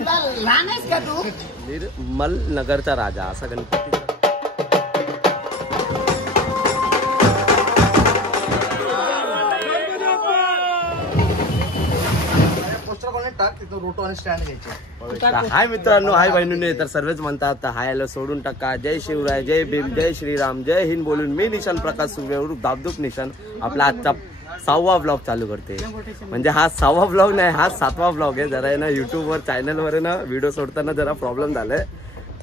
लहान आहेस का तू? निर्मल नगरचा राजा असा गणपती हाय मित्रांनो, हाय बहिणींनो, तर सर्वच म्हणतात हाय हॅलो सोडून टाका. जय शिवराय, जय भीम, जय श्रीराम, जय हिंद बोलून मी निशान प्रकाश सुर्वे दाबदूब निशान आपला आजचा 6वा ब्लॉग चालू करते. म्हणजे हा 6वा ब्लॉग नाही, हा 7वा ब्लॉग आहे. जरा आहे ना युट्यूबवर चॅनलवर ना व्हिडिओ सोडताना जरा प्रॉब्लेम झालाय,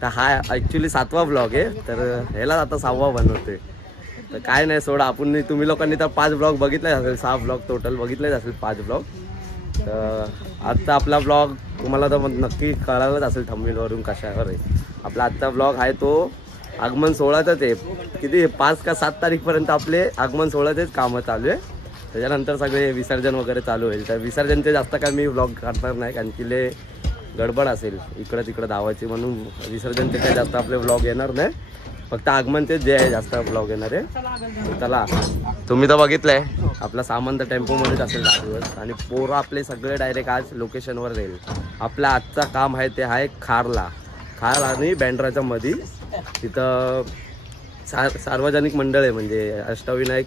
तर हा ऍक्च्युली 7वा ब्लॉग आहे. तर ह्याला आता 6वा बनवते. तर काय नाही सोडा, आपण तुम्ही लोकांनी तर 5 ब्लॉग बघितलेच असेल, 6 ब्लॉग टोटल बघितलेच असेल, 5 ब्लॉग. तर आजचा आपला ब्लॉग तुम्हाला तर नक्की कळालंच असेल थंबनेलवरून कशावर आहे. आपला आजचा ब्लॉग आहे तो आगमन सोहळ्याचाच आहे. किती 5 का 7 तारीखपर्यंत आपले आगमन सोहळ्याचेच कामं चालू आहे. त्याच्यानंतर सगळे विसर्जन वगैरे चालू होईल. तर विसर्जनचे जास्त काय मी ब्लॉग काढणार नाही, कारण की लय गडबड असेल इकडं तिकडं धावायची, म्हणून विसर्जनचे काय जास्त आपले ब्लॉग येणार नाही. फक्त आगमनचे जे आहे जास्त ब्लॉग येणार आहे. चला, तुम्ही तर बघितलंय आपला सामान तर टेम्पोमध्येच असेल 10 दिवस, आणि पोरं आपले सगळे डायरेक्ट आज लोकेशनवर राहील. आपलं आजचं काम आहे ते आहे खारला आणि बँड्राच्या मध्ये. तिथं सार्वजनिक मंडळ आहे, म्हणजे अष्टविनायक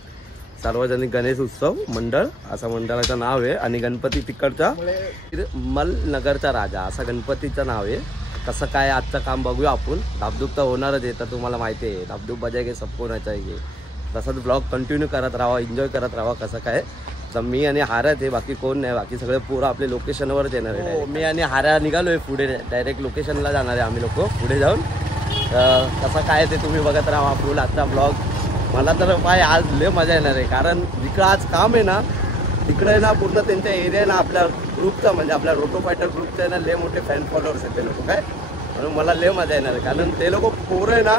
सार्वजनिक गणेश उत्सव मंडळ असं मंडळाचं नाव आहे. आणि गणपती तिकडचा निर्मल नगरचा राजा असं गणपतीचं नाव आहे. कसं काय आजचं काम बघूया आपण. धाबधूब तर होणारच आहे, तर तुम्हाला माहिती आहे धाबधूब बजाय सबको नचायचे. तसंच ब्लॉग कंटिन्यू करत राहा, एन्जॉय करत राहा. कसं काय तर मी आणि हार्याच आहे, बाकी कोण नाही. बाकी सगळे पोरं आपले लोकेशनवरच येणार आहे. मी आणि हार्या निघालो आहे पुढे, डायरेक्ट लोकेशनला जाणार आहे आम्ही लोक पुढे जाऊन. कसं काय ते तुम्ही बघत राहा फुल आजचा ब्लॉग. मला तर पाय आज लय मजा येणार आहे, कारण जिकडं आज काम आहे ना तिकडे ना पूर्ण त्यांच्या एरिया ना आपल्या ग्रुपचा, म्हणजे आपल्या रोटो फायटर ग्रुपचे आहे ना लय मोठे फॅन फॉलोअर्स आहेत ते लोक. काय म्हणून मला लय मजा येणार आहे, कारण ते लोक पोरं आहे ना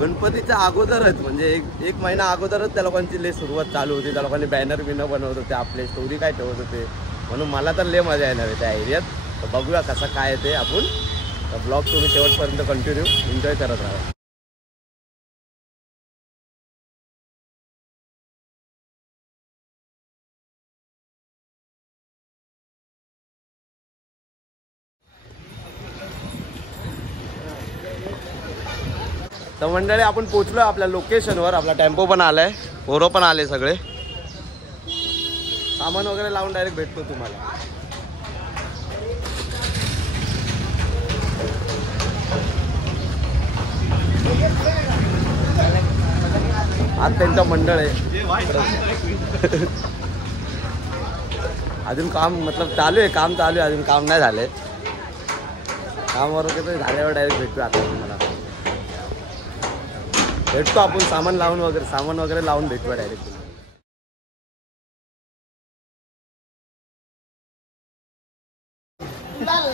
गणपतीच्या अगोदरच, म्हणजे एक महिना अगोदरच त्या लोकांची लय सुरुवात चालू होती. त्या लोकांनी बॅनर बिनर बनवत होते, आपले स्टोरी काय ठेवत होते, म्हणून मला तर लय मजा येणार आहे त्या एरियात. तर बघूया कसं काय ते आपण. ब्लॉग तुम्ही शेवटपर्यंत कंटिन्यू एन्जॉय करत राहा. तर मंडळी आपण पोचलो आपल्या लोकेशनवर. आपला टेम्पो पण आलाय, पोरं पण आले, सगळे सामान वगैरे लावून डायरेक्ट भेटतो तुम्हाला. आज त्यांचं मंडळ आहे. अजून काम मतलब चालू आहे, काम चालू आहे, अजून काम नाही झालंय. काम वगैरे झाल्यावर डायरेक्ट भेटतो आता तुम्हाला. भेटतो आपण सामान वगैरे लावून भेटूया डायरेक्ट.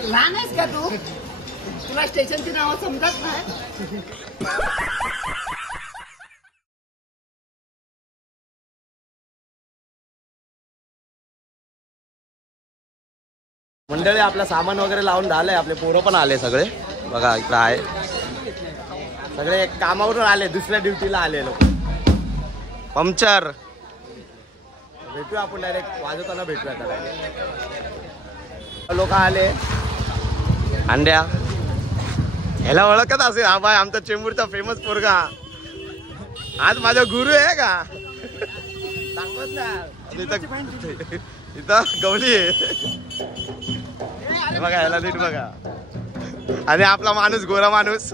लहान आहेस का तू? तुला स्टेशनची नावं समजत नाही? मंडळी आपलं सामान वगैरे लावून झालंय. आपले पोरं पण आले सगळे, बघा इकडं आहे. सगळे कामावरून आले, दुसऱ्या ड्युटीला आले लोक. पंक्चर भेटूया आपण डायरेक्ट, वाजवताना भेटूया आता डायरेक्ट. लोक आले. अंड्या ह्याला ओळखत असेल, हा बाय आमचा चेंबूरचा फेमस पोरगा. आज माझा गुरु आहे का सांगत ना. इथं गवली आहे बघा, ह्याला नीट बघा. आणि आपला माणूस गोरा माणूस.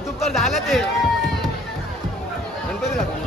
धापधूप झालं ते गणपती झाला.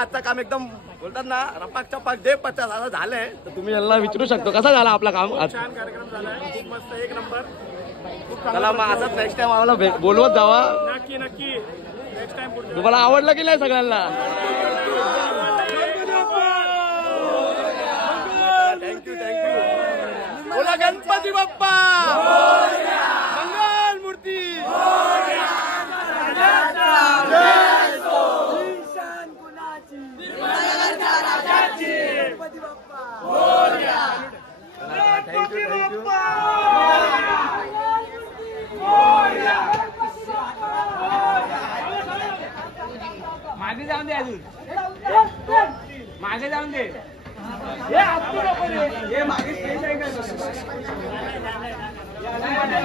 आजचा काम एकदम बोलतात ना रपाक चपाक दे 50 असं झालंय. तर तुम्ही यांना विचारू शकतो कसा झाला आपला काम. छान कार्यक्रम झाला, खूप मस्त, एक नंबर. चला मग असंच नेक्स्ट टाइम आम्हाला बोलवत जावा. नक्की नक्की नेक्स्ट टाइम. तुम्हाला आवडलं की नाही सगळ्यांना. Thank you thank you. बोला गणपती बाप्पा मंगल मूर्ती. Thank you thank you. मागे जाऊन दे, अजून मागे जाऊन दे.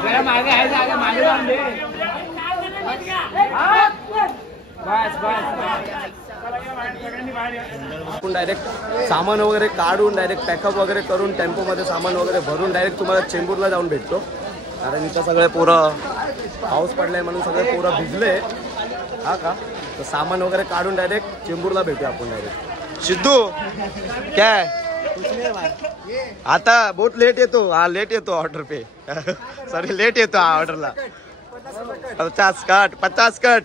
जरा मागे आहे जागा, मागे जाऊन दे. बस बस. आपण डायरेक्ट सामान वगैरे काढून डायरेक्ट पॅकअप वगैरे करून टेम्पोमध्ये सामान वगैरे भरून डायरेक्ट तुम्हाला चेंबूरला जाऊन भेटतो. कारण इथं सगळे पोरं पाऊस पडलाय म्हणून सगळे पोरं भिजले. हा का. तर सामान वगैरे काढून डायरेक्ट चेंबूरला भेटू आपण डायरेक्ट. सिद्धू काय आता बहुत लेट येतो. हा लेट येतो ऑर्डर पे. सॉरी लेट येतो हा ऑर्डरला. 50 कट.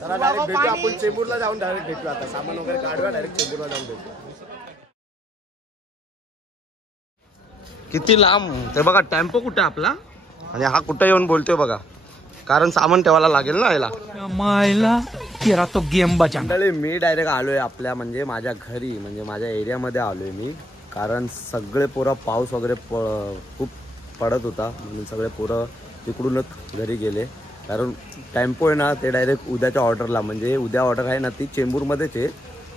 चला डायरेक्ट भेटू आपण चेंबूरला जाऊन डायरेक्ट भेटू. आता सामान वगैरे काढूया डायरेक्ट चेंबूरला जाऊन भेटू. किती लांब ते बघा. टेम्पो कुठे आपला आणि हा कुठे येऊन बोलतोय बघा. कारण सामान ठेवायला लागेल ना याला. मायला तेरा तो गेम बचा. मी डायरेक्ट आलोय आपल्या म्हणजे माझ्या घरी म्हणजे माझ्या एरियामध्ये आलोय मी. कारण सगळे पोरं पाऊस वगैरे खूप पडत होता म्हणून सगळे पोरं तिकडूनच घरी गेले. कारण टेम्पो आहे ना ते डायरेक्ट उद्याच्या ऑर्डरला म्हणजे उद्या ऑर्डर आहे ना ती चेंबूरमध्येच आहे.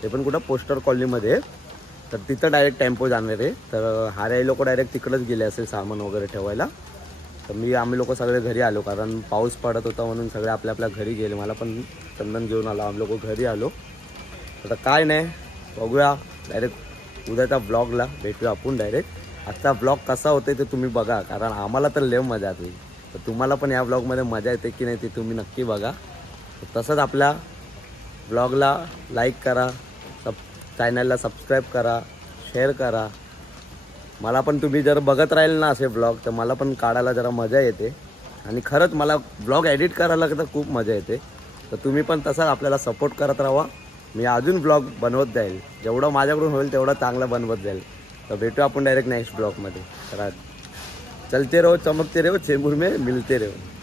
ते पण कुठं पोस्टर कॉलनीमध्ये. तर तिथं डायरेक्ट टेम्पो जाणार आहे. तर हारे लोक डायरेक्ट तिकडंच गेले असेल सामान वगैरे ठेवायला. तर आम्ही लोक सगळे घरी आलो कारण पाऊस पडत होता म्हणून सगळे आपल्या आपल्या घरी गेले. मला पण चंदन घेऊन आलो. आम्ही लोक घरी आलो. आता काय नाही बघूया डायरेक्ट उद्याच्या ब्लॉगला भेटूया आपण डायरेक्ट. आजचा ब्लॉग कसा होता ते तुम्ही बघा. कारण आम्हाला तर लय मजा येते. तर तुम्हाला पण या ब्लॉगमध्ये मजा येते की नाही ते तुम्ही नक्की बघा. तसंच आपल्या ब्लॉगला लाईक करा, चॅनलला सबस्क्राईब करा, शेअर करा. मला पण तुम्ही जर बघत राहील ना असे ब्लॉग तर मला पण काढायला जरा मजा येते. आणि खरंच मला ब्लॉग एडिट करायला तर खूप मजा येते. तर तुम्ही पण तसाच आपल्याला सपोर्ट करत राहा. मी अजून ब्लॉग बनवत जाईल. जेवढं माझ्याकडून होईल तेवढं चांगलं बनवत जाईल. तर भेटू आपण डायरेक्ट नेक्स्ट ब्लॉग मध्ये. तर चलते रहो, चमकते रहो, चेंबूर में मिलते रहो.